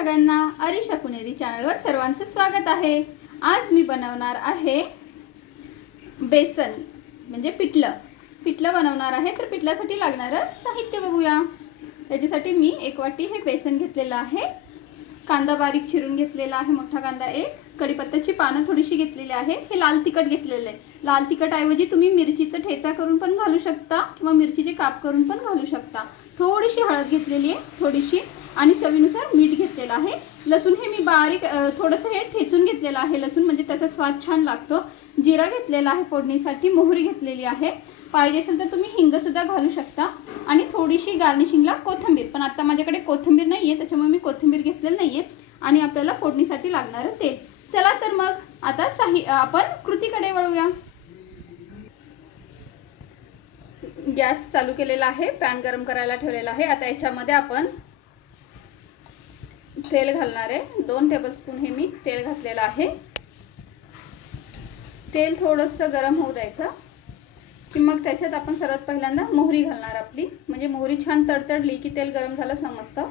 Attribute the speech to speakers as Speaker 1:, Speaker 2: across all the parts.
Speaker 1: सगळ्यांना अरिशा पुणेरी चॅनलवर सर्वांचं स्वागत आहे. आज मी बनवणार आहे बेसन म्हणजे पिठलं. पिठलं बनवणार आहे तर पिठल्यासाठी लागणारं साहित्य बघूया. त्याच्यासाठी मी एक वाटी हे बेसन घेतलेलं आहे. कांदा बारीक चिरून घेतलेला आहे मोठा कांदा एक. कढीपत्त्याची पानं थोडीशी घेतलेली आहे. हे लाल तिखट घेतलेलं आहे. लाल तिखटऐवजी तुम्ही मिरचीचं ठेचा करून पण घालू शकता किंवा मिरचीचे काप करून पण घालू शकता. थोडीशी हळद घेतलेली आहे थोडीशी. आणि चवीनुसार मीठ घेतलेलं आहे. लसूण हे मी बारीक थोडंसं हे ठेचून घेतलेलं आहे. लसूण म्हणजे त्याचा स्वाद छान लागतो. जिरा घेतलेला आहे फोडणीसाठी मोहरी घेतलेली आहे. पाहिजे असेल तर तुम्ही हिंगसुद्धा घालू शकता. आणि थोडीशी गार्निशिंगला कोथिंबीर. पण आता माझ्याकडे कोथिंबीर नाही आहे त्याच्यामुळे मी कोथिंबीर घेतलेलं नाही आहे आणि आपल्याला फोडणीसाठी लागणारं तेल. चला तर मग आता साही आपण कृतीकडे वळूया. गॅस चालू केलेला आहे. पॅन गरम करायला ठेवलेला आहे. आता याच्यामध्ये आपण तेल घालणार आहे. दोन टेबलस्पून हे मी तेल घातलेलं आहे. तेल थोडंसं गरम होऊ द्यायचं. की मग त्याच्यात आपण सर्वात पहिल्यांदा मोहरी घालणार आपली. म्हणजे मोहरी छान तडतडली की तेल गरम झालं समजतं.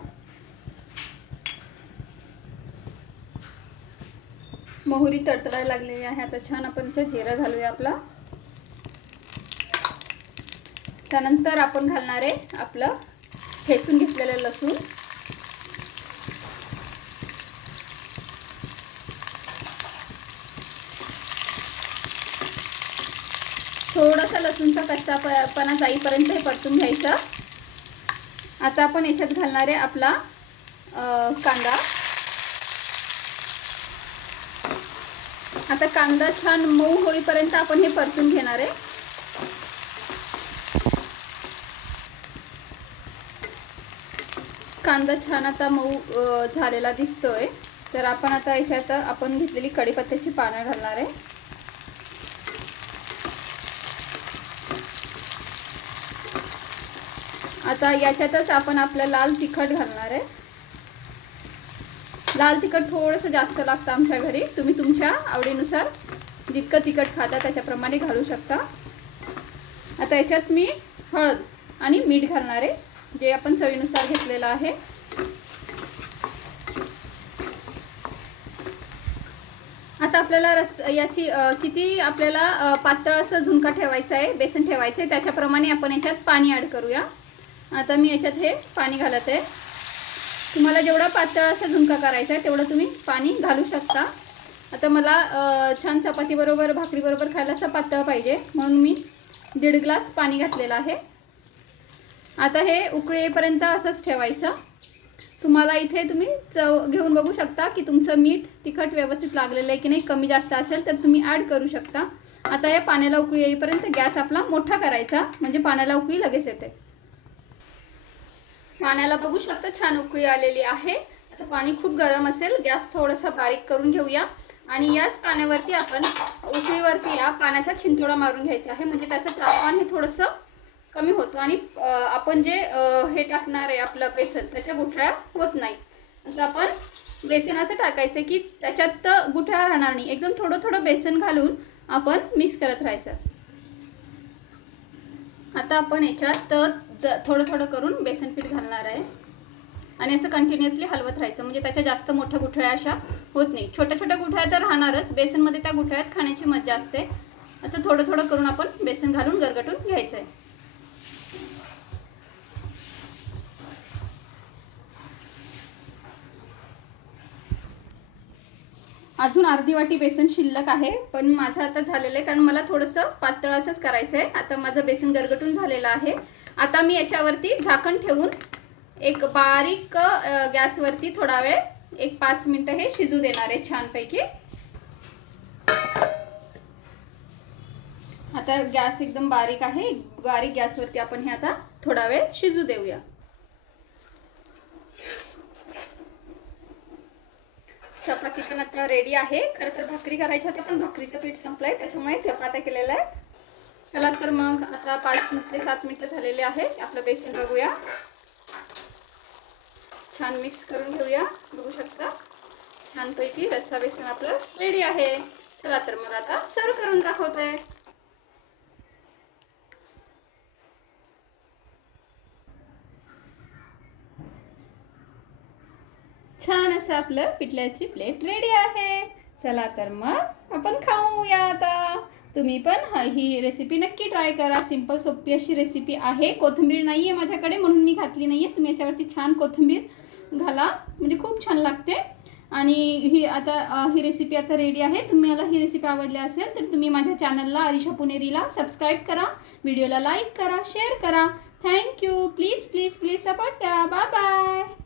Speaker 1: मोहरी तडतडायला लागलेली आहे. आता छान आपण त्याच्यात जिरा घालूया आपला. त्यानंतर आपण घालणार आहे आपलं ठेचून घेतलेलं लसूण. थोडासा लसूणचा कच्चा प पणा जाईपर्यंत हे परतून घ्यायचं. आता आपण याच्यात घालणार आहे आपला कांदा. आता कांदा छान मऊ होईपर्यंत आपण हे परतून घेणार. आहे कांदा छान आता मऊ झालेला दिसतोय. तर आपण आता याच्यात आपण घेतलेली कढीपत्त्याची पानं घालणार. आहे आता याच्यातच आपण आपलं लाल तिखट घालणार आहे. लाल तिखट थोडंसं जास्त लागतं आमच्या घरी. तुम्ही तुमच्या आवडीनुसार जितकं तिखट खाता त्याच्याप्रमाणे घालू शकता. आता याच्यात मी हळद आणि मीठ घालणार आहे जे आपण चवीनुसार घेतलेलं आहे. आता आपल्याला रस याची किती आपल्याला पातळ असं झुणका ठेवायचं आहे बेसन ठेवायचं आहे त्याच्याप्रमाणे आपण याच्यात पाणी ॲड करूया. आता मी याच्यात हे पाणी घालत आहे. तुम्हाला जेवढा पातळ असा झुणका करायचा आहे तेवढं तुम्ही पाणी घालू शकता. आता मला छान चपातीबरोबर भाकरीबरोबर खायला असा पातळ पाहिजे. म्हणून मी दीड ग्लास पाणी घातलेलं आहे. आता हे उकळी येईपर्यंत असंच ठेवायचं. तुम्हाला इथे तुम्ही चव घेऊन बघू शकता की तुमचं मीठ तिखट व्यवस्थित लागलेलं आहे की नाही कमी जास्त असेल तर तुम्ही ॲड करू शकता. आता या पाण्याला उकळी येईपर्यंत गॅस आपला मोठा करायचा म्हणजे पाण्याला उकळी लगेच येते. पाण्याला बघू शकता छान उकळी आलेली आहे. आता पाणी खूप गरम असेल गॅस थोडासा बारीक करून घेऊया. आणि याच पाण्यावरती आपण उकळीवरती या पाण्याचा चिंचोडा मारून घ्यायचा आहे. म्हणजे त्याचं तापमान हे थोडंसं कमी होतं आणि आपण जे हे टाकणार आहे आपलं बेसन त्याच्या गुठळ्या होत नाही. आता आपण बेसन असं टाकायचं की त्याच्यात गुठळ्या राहणार नाही. एकदम थोडं थोडं बेसन घालून आपण मिक्स करत राहायचं. आता आपण याच्यात ज थोडं थोडं करून बेसन पीठ घालणार आहे. आणि असं कंटिन्युअसली हलवत राहायचं. म्हणजे त्याच्या जास्त मोठ्या गुठळ्या अशा होत नाही. छोट्या छोट्या गुठळ्या तर राहणारच. बेसनमध्ये त्या गुठळ्याच खाण्याची मजा असते. असं थोडं थोडं करून आपण बेसन घालून गरगटून घ्यायचं आहे अजून अर्धी वाटी बेसन शिल्लक आहे पण माझं आता झालेलं आहे कारण मला थोडंसं पातळ असंच करायचं आहे आता माझं बेसन गरगटून झालेलं आहे. आता मी याच्यावरती झाकण ठेवून एक बारीक गॅसवरती थोडा वेळ एक पाच मिनटं हे शिजू देणार आहे छानपैकी. आता गॅस एकदम बारीक आहे. बारीक गॅसवरती आपण हे आता थोडा वेळ शिजू देऊया. चपाती पण आता रेडी आहे. खरं तर भाकरी करायची होती पण भाकरीचं पीठ संपलंय त्याच्यामुळे चपात्या केलेल्या आहेत. चला तर मग आता पाच मिनिट सात मिनिटं झालेले आहेत. आपलं बेसन बघूया. छान मिक्स करून घेऊया. बघू शकता? छानपैकी रस्सा बेसन आपलं रेडी आहे. चला तर मग आता सर्व करून दाखवतोय. छान असं आपलं पिठल्याची प्लेट रेडी आहे. चला तर मग आपण खाऊया आता. तुम्ही पण ही रेसिपी नक्की ट्राय करा. सिंपल सोपी अशी रेसिपी आहे. कोथिंबीर नाही आहे माझ्याकडे म्हणून मी घातली नाही आहे तुम्ही याच्यावरती छान कोथिंबीर घाला. म्हणजे खूप छान लागते. आणि ही आता ही रेसिपी आता रेडी आहे. तुम्हाला ही रेसिपी आवडली असेल तर तुम्ही माझ्या चॅनलला अरिशा पुणेरीला सबस्क्राईब करा. व्हिडिओला लाईक करा शेअर करा. Thank you please please please support करा. Bye bye